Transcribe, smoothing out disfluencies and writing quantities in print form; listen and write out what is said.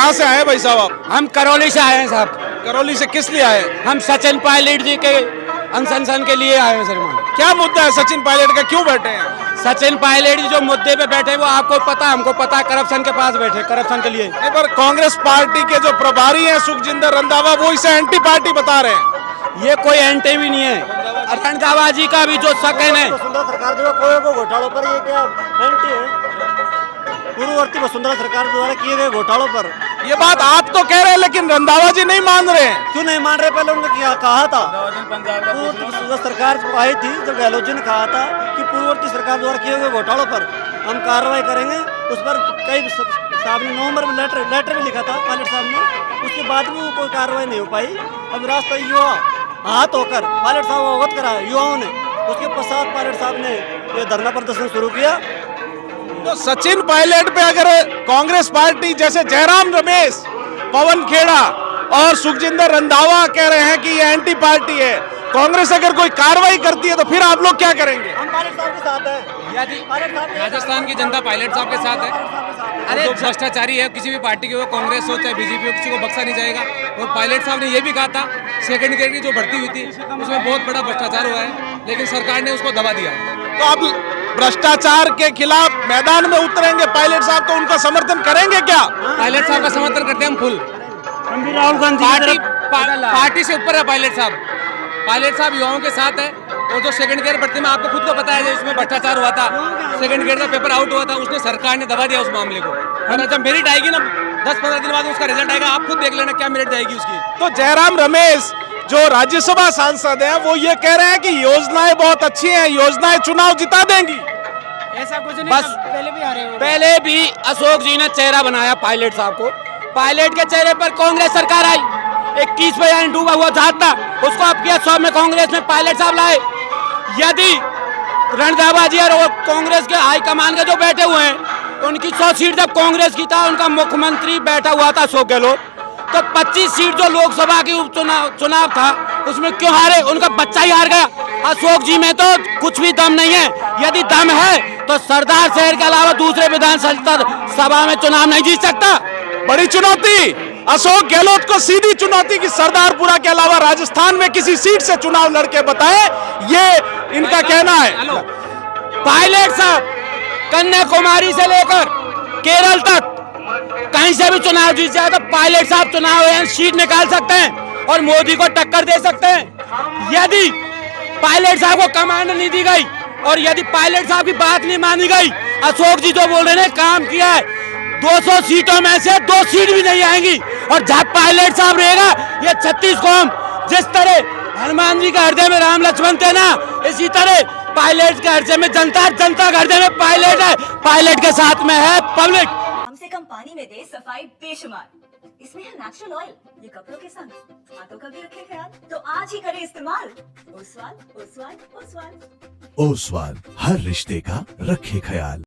कहाँ से आए भाई साहब आप? हम करौली से आए हैं साहब। करौली से किस लिए आए? हम सचिन पायलट जी के अनशन के लिए आए हैं सर। क्या मुद्दा है सचिन पायलट का, क्यों बैठे हैं? सचिन पायलट जी जो मुद्दे पे बैठे वो आपको पता, हमको पता, करप्शन के पास बैठे, करप्शन के लिए। नहीं, पर कांग्रेस पार्टी के जो प्रभारी हैं सुखजिंदर रंधावा वो इसे एंटी पार्टी बता रहे हैं। ये कोई एंटी भी नहीं है। रंधावा जी का भी जो शक है वसुंधरा सरकार जो कोई को घोटालों पर, ये क्या एंटी है? पूर्ववर्ती वसुंधरा सरकार द्वारा किए गए घोटालों पर ये बात आप तो कह रहे हैं लेकिन रंधावा जी नहीं मान रहे हैं। क्यों नहीं मान रहे? पहले उन्होंने क्या कहा था? पूर्व सरकार आई थी जब गहलोत जी ने कहा था कि पूर्ववर्ती सरकार द्वारा किए गए घोटालों पर हम कार्रवाई करेंगे। उस पर कई साहब ने नवंबर में लेटर भी लिखा था पायलट साहब ने। उसके बाद भी वो कोई कार्रवाई नहीं हो पाई। अब रास्ता युवा हाथ होकर पायलट साहब को अवगत करा युवाओं ने। उसके पश्चात पायलट साहब ने ये धरना प्रदर्शन शुरू किया। तो सचिन पायलट पे अगर कांग्रेस पार्टी जैसे जयराम रमेश, पवन खेड़ा और सुखजिंदर रंधावा कह रहे हैं कि ये एंटी पार्टी है, कांग्रेस अगर कोई कार्रवाई करती है तो फिर आप लोग क्या करेंगे? हम पायलट साहब के साथ हैं। राजस्थान की जनता पायलट साहब के साथ है। अरे जो भ्रष्टाचारी है किसी भी पार्टी की हो, कांग्रेस हो चाहे बीजेपी हो, किसी को बख्शा नहीं जाएगा। और पायलट साहब ने ये भी कहा था सेकंड ग्रेड की जो भर्ती हुई थी उसमें बहुत बड़ा भ्रष्टाचार हुआ है, लेकिन सरकार ने उसको दबा दिया। तो आप भ्रष्टाचार के खिलाफ मैदान में उतरेंगे, पायलट साहब तो उनका समर्थन करेंगे क्या? पायलट साहब का समर्थन करते हैं हम फुल। हम भी राहुल गांधी पार्टी से ऊपर है पायलट साहब। पायलट साहब युवाओं के साथ है। और जो सेकंड ग्रेड भर्ती में आपको खुद को पता है इसमें भ्रष्टाचार हुआ था, सेकंड ग्रेड का पेपर आउट हुआ था, उसने सरकार ने दबा दिया उस मामले को। और जब मेरिट आएगी ना 10-15 दिन बाद उसका रिजल्ट आएगा, आप खुद देख लेना क्या मेरिट जाएगी उसकी। तो जयराम रमेश जो राज्यसभा सांसद हैं वो ये कह रहे हैं कि योजनाएं बहुत अच्छी हैं, योजनाएं चुनाव जिता देंगी। ऐसा कुछ नहीं, बस पहले भी अशोक जी ने चेहरा बनाया पायलट साहब को। पायलट के चेहरे पर कांग्रेस सरकार आई, 21% डूबा हुआ जहाज था, उसको अब किया 100 में कांग्रेस में पायलट साहब लाए। यदि रंधावा जी और कांग्रेस के हाईकमान के जो बैठे हुए हैं उनकी 100 सीट जब कांग्रेस की था, उनका मुख्यमंत्री बैठा हुआ था अशोक गहलोत, तो 25 सीट जो लोकसभा की चुनाव था उसमें क्यों हारे? उनका बच्चा ही हार गया। अशोक जी में तो कुछ भी दम नहीं है। यदि दम है तो सरदार शहर के अलावा दूसरे विधानसभा में चुनाव नहीं जीत सकता। बड़ी चुनौती अशोक गहलोत को, सीधी चुनौती की सरदारपुरा के अलावा राजस्थान में किसी सीट से चुनाव लड़के बताएं, ये इनका कहना है। पायलट साहब कन्याकुमारी से लेकर केरल तक कहीं से भी चुनाव जीत जाए तो पायलट साहब चुनाव सीट निकाल सकते हैं और मोदी को टक्कर दे सकते हैं। यदि पायलट साहब को कमांड नहीं दी गई और यदि पायलट साहब की बात नहीं मानी गई, अशोक जी जो बोल रहे हैं काम किया है, 200 सीटों में से 2 सीट भी नहीं आएंगी। और जब पायलट साहब रहेगा ये 36 कौम, जिस तरह हनुमान जी के हृदय में राम लक्ष्मण थे ना, इसी तरह पायलट के हृदय में जनता, जनता के हृदय में पायलट है, पायलट के साथ में है पब्लिक। कम से कम पानी में दे सफाई बेशुमार। इसमें है नेचुरल ऑयल, ये कपड़ों के संग हाथों का भी रखे ख्याल, तो आज ही करें इस्तेमाल। ओसवाल, ओसवाल, ओसवाल। ओसवाल, हर रिश्ते का रखे ख्याल।